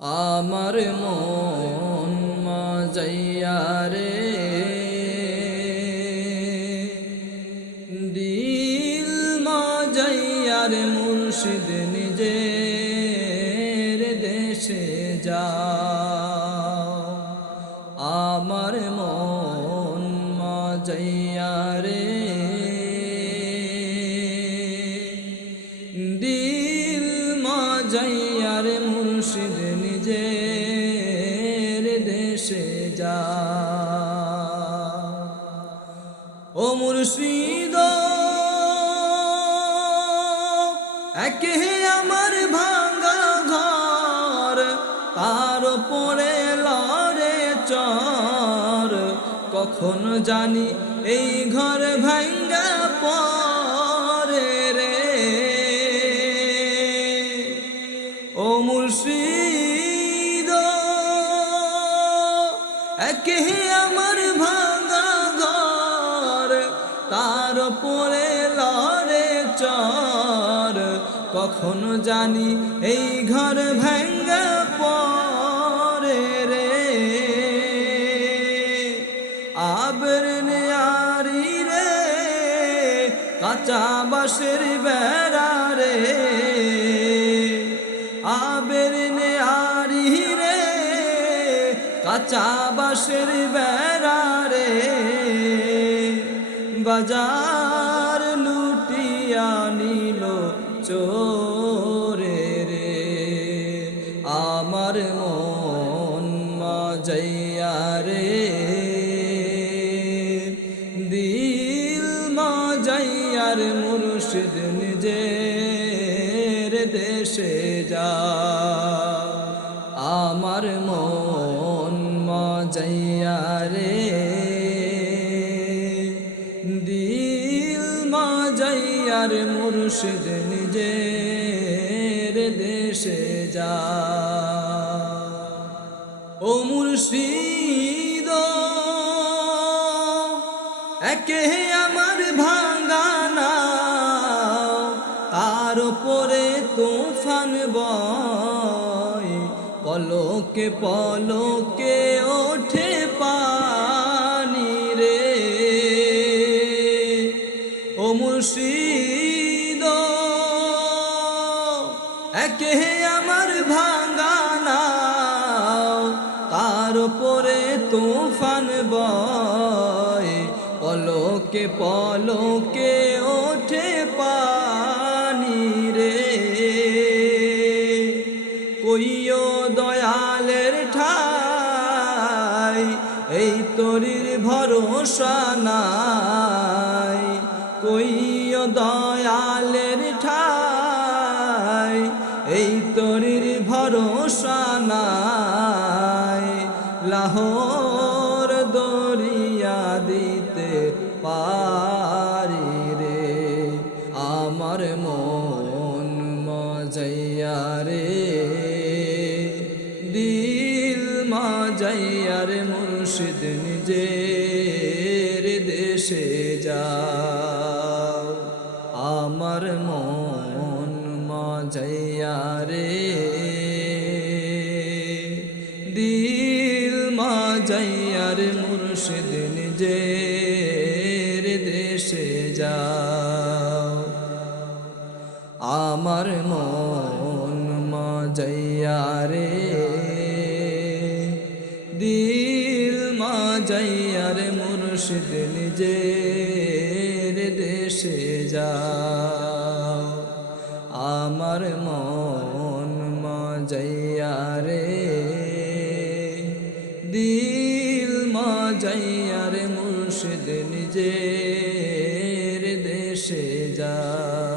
আমার মন মাজাইয়া রে দিল মাজাইয়া রে মুর্শিদ নিজের দেশে যাও। আমার মন মাজাইয়া রে দিল মাজাইয়া রে মুর্শিদ নিজের দেশে যাও। ও মুর্শিদ একে আমার ভাঙা ঘর, তার উপরে লড়ে চর, কখন জানি এই ঘর ভাঙ্গা পরে রে। ও মুর্শিদ একে আমার ভাঙা ঘর, তার উপরে লড়ে চর, কখন জানি এই ঘর ভাঙ্গা পরে রে। আবের নেয়ারি রে কাঁচা বাঁশের বেড়া রে, আবের নেয়ারি রে কাঁচা বাঁশের বেড়া রে, বাজার লুটিয়া নিল চোরে রে। আমার মন মাজাইয়া রে দিল মাজাইয়া রে মুর্শিদ নিজের দেশে যাও। আমার মন মাজাইয়া রে দিল মাজাইয়া রে মুর্শিদ নিজের দেশে যাও। ও মুর্শিদ একে আমার ভাঙা নাও, তার উপরে তুফান বয়, পলকে পলকে ওঠে পানি রে। ও মুর্শিদ একে আমার ভাঙা নাও, তার উপরে তুফান বয়, পলকে পলকে ওঠে পানি রে। কইও দয়ালের ঠাই এই তরির ভরসা নাই, কইও দয়ালের ঠাই এই তরির ভরসা নাই, লাহোর দরিয়া দিতে পারি রে। আমার মন মাজাইয়া রে দিল মাজাইয়া রে মুর্শিদ নিজের দেশে যাও। আমার মন মাজাইয়া রে দিল মাজাইয়া রে মুর্শিদ নিজের দেশে যাও। আমার মন মাজাইয়া রে দিল মাজাইয়া রে মুর্শিদ নিজের দেশে যাও। আমার মন মাজাইয়া রে দিল মাজাইয়া রে মুর্শিদ নিজের দেশে যাও।